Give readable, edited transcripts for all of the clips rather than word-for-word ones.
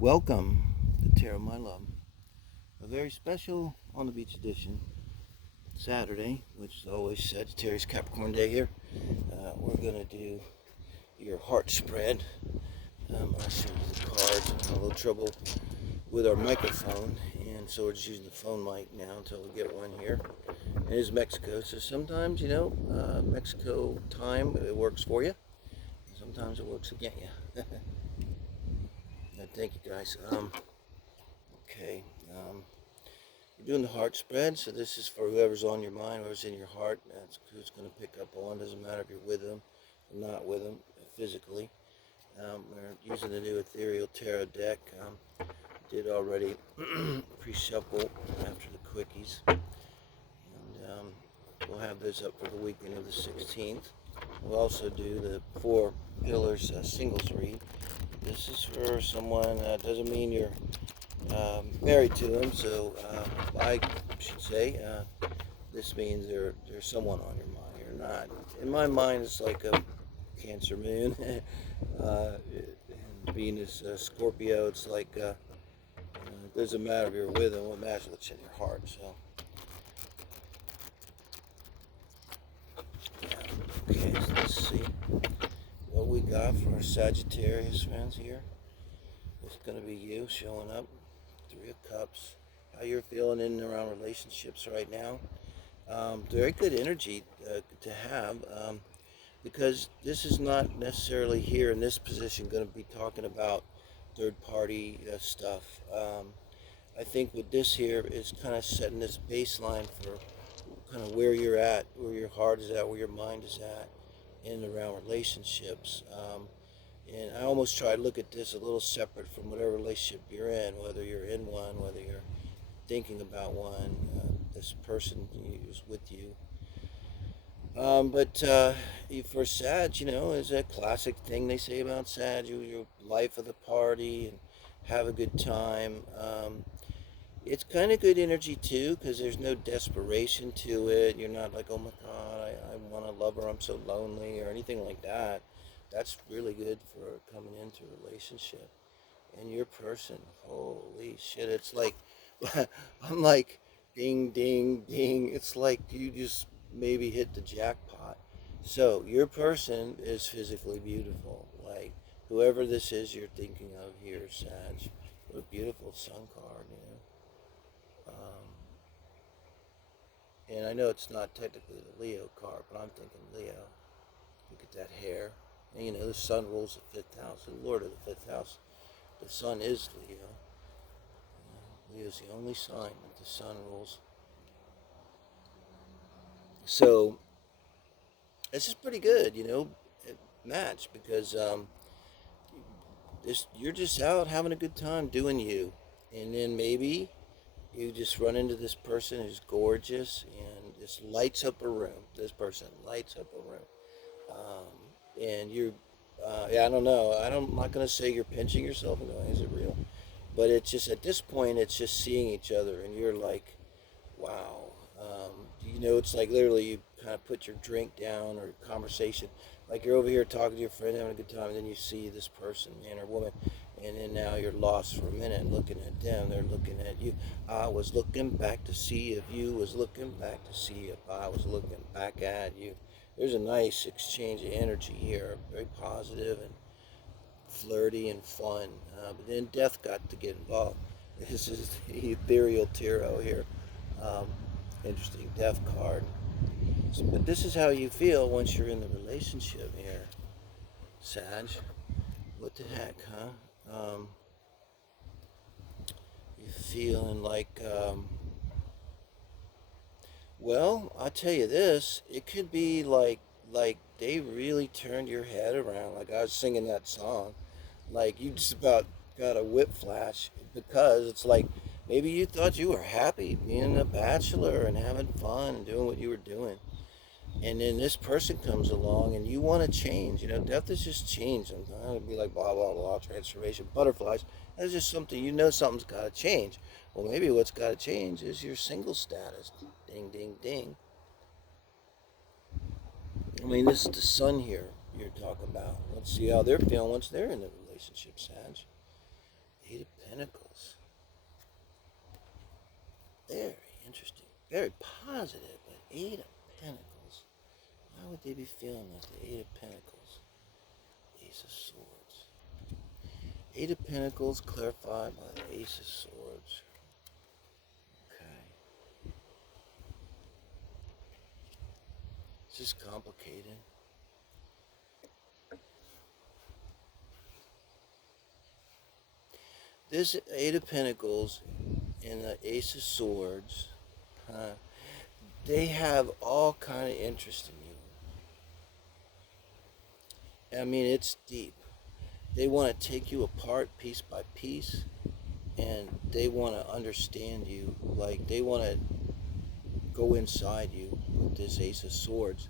Welcome to Tarot My Love, a very special on the beach edition, Saturday, which is always Sagittarius Capricorn Day here. We're going to do your heart spread. I showed you the cards. I'm having a little trouble with our microphone, and so we're just using the phone mic now until we get one here. It is Mexico, so sometimes, Mexico time, it works for you. Sometimes it works against you. Thank you, guys. Okay. We're doing the heart spread, so this is for whoever's on your mind, whoever's in your heart. That's who's going to pick up on. Doesn't matter if you're with them or not with them physically. We're using the new Ethereal Tarot deck. Did already pre-shuffle after the quickies. And we'll have those up for the weekend of the 16th. We'll also do the 4 pillars singles read. This is for someone, doesn't mean you're married to them, so I should say this means there's someone on your mind. You're not. In my mind, it's like a Cancer moon, and Venus, Scorpio. It's like it doesn't matter if you're with them. What matters is what's in your heart. So, yeah. Okay, so let's see what we got for our Sagittarius friends here. It's going to be you showing up. 3 of Cups. How you're feeling in and around relationships right now. Very good energy to have, because this is not necessarily here in this position going to be talking about third party stuff. I think with this here is kind of setting this baseline for kind of where you're at, where your heart is at, where your mind is at in and around relationships. And I almost try to look at this a little separate from whatever relationship you're in, whether you're in one, whether you're thinking about one, this person is with you. But for Sag, is a classic thing they say about Sag, your life of the party and have a good time. It's kind of good energy too, because there's no desperation to it. You're not like, oh my God, I want to love her, I'm so lonely, or anything like that. That's really good for coming into a relationship. And your person, holy shit, it's like, I'm like, ding, ding, ding. It's like you just maybe hit the jackpot. So your person is physically beautiful. Like whoever this is you're thinking of here, Sag. What a beautiful sun card, and I know it's not technically the Leo card, but I'm thinking Leo. Look at that hair. And the sun rules the 5th house, the Lord of the 5th house. The sun is Leo. Leo is the only sign that the sun rules. So this is pretty good, match, because you're just out having a good time doing you, and then maybe you just run into this person who's gorgeous and just lights up a room. This person lights up a room. And you're, I don't know. I'm not going to say you're pinching yourself and going, is it real? But it's just, at this point, it's just seeing each other, and you're like, wow. It's like literally you kind of put your drink down or conversation. Like you're over here talking to your friend, having a good time, and then you see this person, man or woman, and then now you're lost for a minute looking at them. They're looking at you. I was looking back to see if you was looking back to see if I was looking back at you. There's a nice exchange of energy here, very positive and flirty and fun. But then death got to get involved. This is the Ethereal Tarot here. Interesting death card. So, but this is how you feel once you're in the relationship here, Sag. What the heck, huh? You're feeling like, well, I'll tell you this, it could be like they really turned your head around. Like I was singing that song, like you just about got a whip flash, because it's like maybe you thought you were happy being a bachelor and having fun and doing what you were doing. And then this person comes along and you want to change. Death is just change. Sometimes it'd be like blah, blah, blah, transformation, butterflies. That's just something, something's got to change. Well, maybe what's got to change is your single status. Ding, ding, ding. I mean, this is the sun here you're talking about. Let's see how they're feeling once they're in the relationship, Sag. 8 of very positive, but Eight of Pentacles. Why would they be feeling like the Eight of Pentacles? Ace of Swords. Eight of Pentacles clarified by the Ace of Swords. Okay. It's just complicated. This Eight of Pentacles and the Ace of Swords, they have all kind of interest in you. I mean, it's deep. They want to take you apart piece by piece, and they want to understand you. Like, they want to go inside you with this Ace of Swords.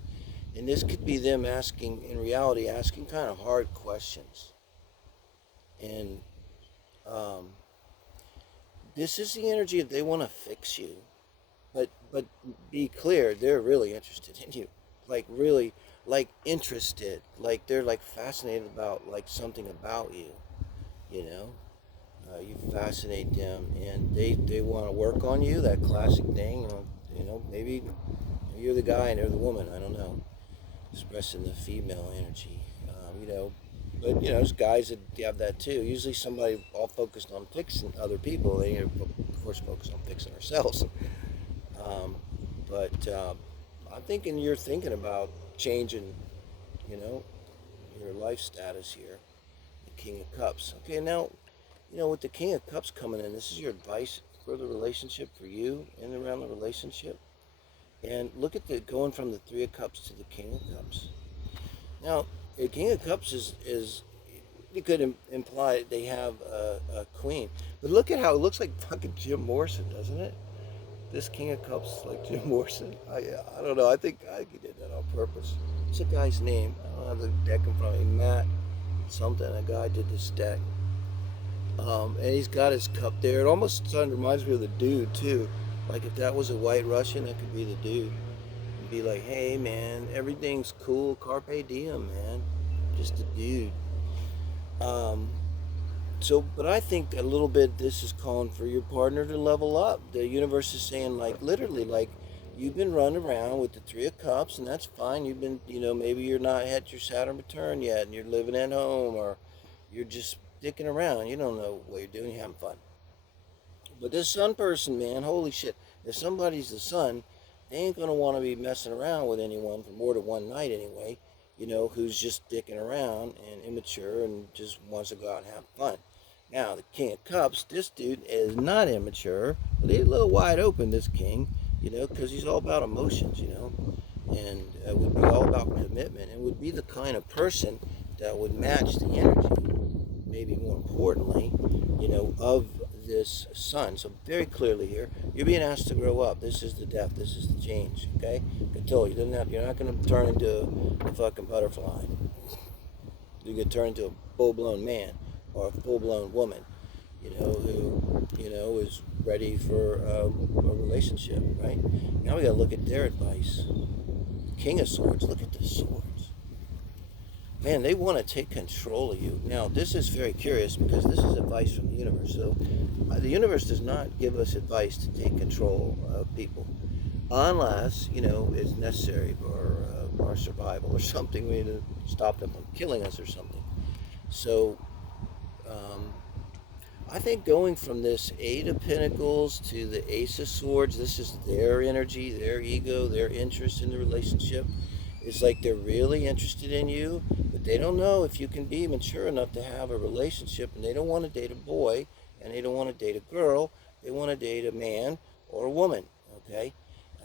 And this could be them asking, in reality, asking kind of hard questions. And this is the energy that they want to fix you. But be clear, they're really interested in you. Like, really, like, interested. Like, they're, like, fascinated about, like, something about you. You know? You fascinate them, and they want to work on you, that classic thing. You know, maybe you're the guy and they're the woman. I don't know. Expressing the female energy. You know, but, you know, there's guys that have that too. Usually somebody all focused on fixing other people. They, of course, focus on fixing ourselves. I'm thinking you're thinking about changing, you know, your life status here. The King of Cups. Okay, now, you know, with the King of Cups coming in, this is your advice for the relationship, for you, in and around the relationship. And look at the going from the Three of Cups to the King of Cups. Now, the King of Cups is you could imply they have a queen. But look at how it looks like fucking Jim Morrison, doesn't it? This King of Cups like Jim Morrison. I don't know. I think he did that on purpose. What's the guy's name? I don't have the deck in front of me. Matt something. A guy did this deck. And he's got his cup there. It almost reminds me of the dude, too. Like, if that was a white Russian, that could be the dude. He'd be like, hey, man, everything's cool. Carpe diem, man. Just a dude. But I think a little bit this is calling for your partner to level up. The universe is saying, like, literally, like, you've been running around with the Three of Cups, and that's fine. You've been, you know, maybe you're not at your Saturn return yet, and you're living at home, or you're just dicking around. You don't know what you're doing. You're having fun. But this Sun person, man, holy shit. If somebody's the Sun, they ain't going to want to be messing around with anyone for more than one night anyway, you know, who's just dicking around and immature and just wants to go out and have fun. Now, the King of Cups, this dude is not immature, but he's a little wide open, this king, you know, because he's all about emotions, you know, and would be all about commitment, and would be the kind of person that would match the energy, maybe more importantly, you know, of this Sun. So very clearly here, you're being asked to grow up. This is the death. This is the change, okay? I told you, you're not going to turn into a fucking butterfly. You're going to turn into a full-blown man or a full-blown woman, you know, who, you know, is ready for a relationship, right? Now we got to look at their advice. King of Swords, look at the swords. Man, they want to take control of you. Now, this is very curious because this is advice from the universe. So the universe does not give us advice to take control of people unless, you know, it's necessary for our survival or something. We need to stop them from killing us or something. So I think going from this Eight of Pentacles to the Ace of Swords, this is their energy, their ego, their interest in the relationship. It's like they're really interested in you, but they don't know if you can be mature enough to have a relationship, and they don't want to date a boy, and they don't want to date a girl. They want to date a man or a woman, okay?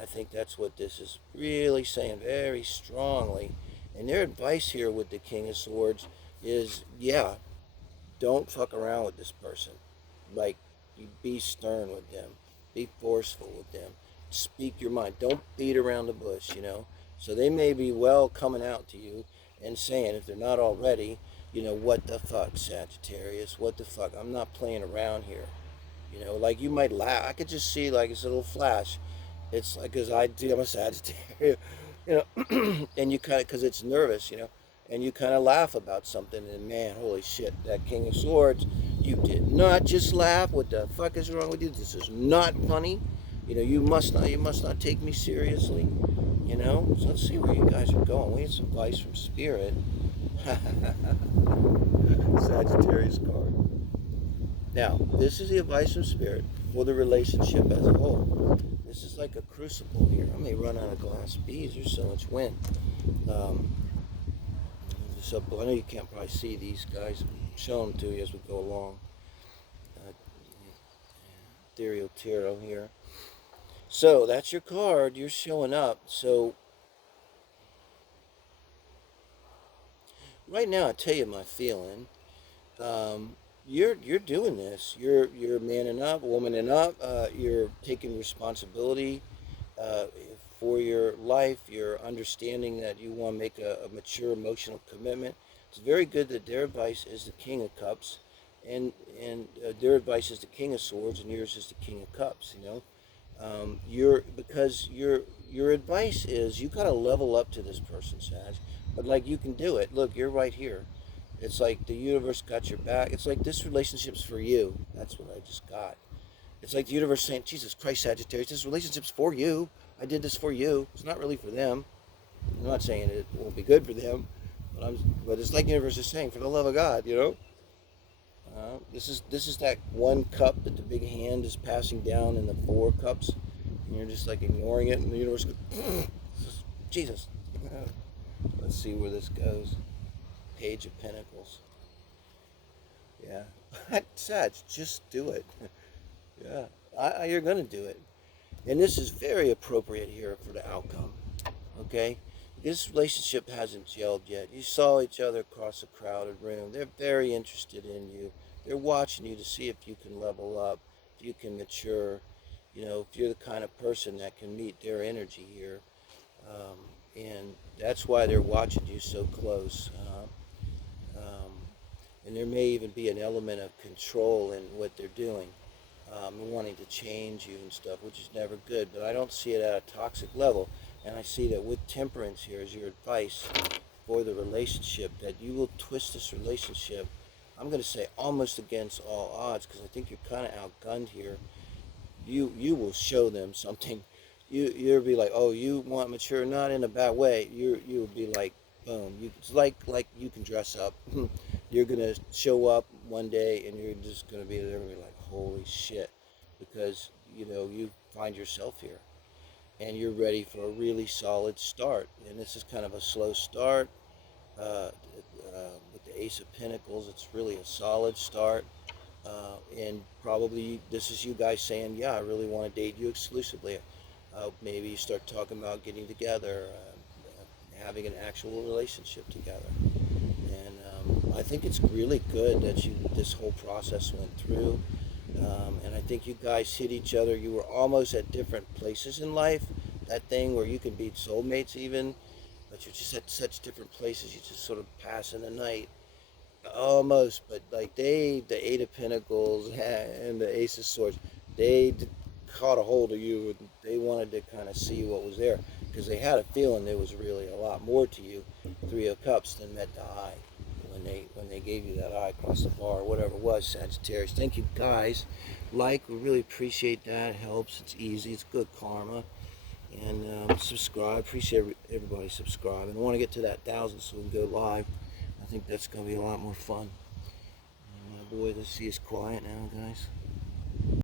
I think that's what this is really saying very strongly. And their advice here with the King of Swords is, yeah, don't fuck around with this person. Like, you be stern with them. Be forceful with them. Speak your mind. Don't beat around the bush, you know. So they may be well coming out to you and saying, if they're not already, you know, what the fuck, Sagittarius? What the fuck? I'm not playing around here. You know, like, you might laugh. I could just see, like, it's a little flash. It's like, because I'm a Sagittarius, you know, and you kind of, because it's nervous, you know, and you kind of laugh about something, and man, holy shit, that King of Swords, you did not just laugh. What the fuck is wrong with you? This is not funny. You know, you must not take me seriously. You know, so let's see where you guys are going. We need some advice from Spirit. Sagittarius card. Now, this is the advice from Spirit for the relationship as a whole. This is like a crucible here. I may run out of glass beads. There's so much wind. So I know you can't probably see these guys. I'm showing them to you as we go along. Ethereal tarot here. So that's your card. You're showing up. So right now, I tell you my feeling. You're doing this. You're manning up, womaning up. You're taking responsibility for your life. You're understanding that you want to make a mature emotional commitment. It's very good that their advice is the King of Cups, and their advice is the King of Swords, and yours is the King of Cups. You know, your advice is you got to level up to this person, Sag. But like you can do it. Look, you're right here. It's like the universe got your back. It's like this relationship's for you. That's what I just got. It's like the universe saying, Jesus Christ, Sagittarius, this relationship's for you. I did this for you. It's not really for them. I'm not saying it won't be good for them, but it's like the universe is saying, for the love of God, you know. This is that one cup that the big hand is passing down in the 4 cups, and you're just like ignoring it, and the universe goes, Jesus. Let's see where this goes. Page of Pentacles. Yeah. Sag, just do it. Yeah. You're going to do it. And this is very appropriate here for the outcome. Okay? This relationship hasn't gelled yet. You saw each other across a crowded room. They're very interested in you. They're watching you to see if you can level up, if you can mature, you know, if you're the kind of person that can meet their energy here. And that's why they're watching you so close. And there may even be an element of control in what they're doing, and wanting to change you and stuff, which is never good. But I don't see it at a toxic level. And I see that with temperance here is your advice for the relationship, that you will twist this relationship, I'm going to say almost against all odds, because I think you're kind of outgunned here. You will show them something. You'll be like, oh, you want mature, not in a bad way. You'll be like, boom. It's like you can dress up. You're gonna show up one day and you're just gonna be there and be like, holy shit, because you know you find yourself here and you're ready for a really solid start. And this is kind of a slow start. With the Ace of Pentacles, it's really a solid start. And probably this is you guys saying, yeah, I really want to date you exclusively. Maybe you start talking about getting together, having an actual relationship together. And I think it's really good that this whole process went through. And I think you guys hit each other. You were almost at different places in life. That thing where you can be soulmates even, but you're just at such different places. You just sort of pass in the night. Almost, but like the 8 of Pentacles and the Ace of Swords, they caught a hold of you and they wanted to kind of see what was there, because they had a feeling there was really a lot more to you, 3 of Cups, than met the eye when they gave you that eye across the bar, or whatever it was, Sagittarius. Thank you guys. We really appreciate that. It helps. It's easy. It's good karma. And subscribe. Appreciate everybody subscribing. I want to get to that 1,000 so we can go live. I think that's going to be a lot more fun. Boy, let's see, it's quiet now, guys.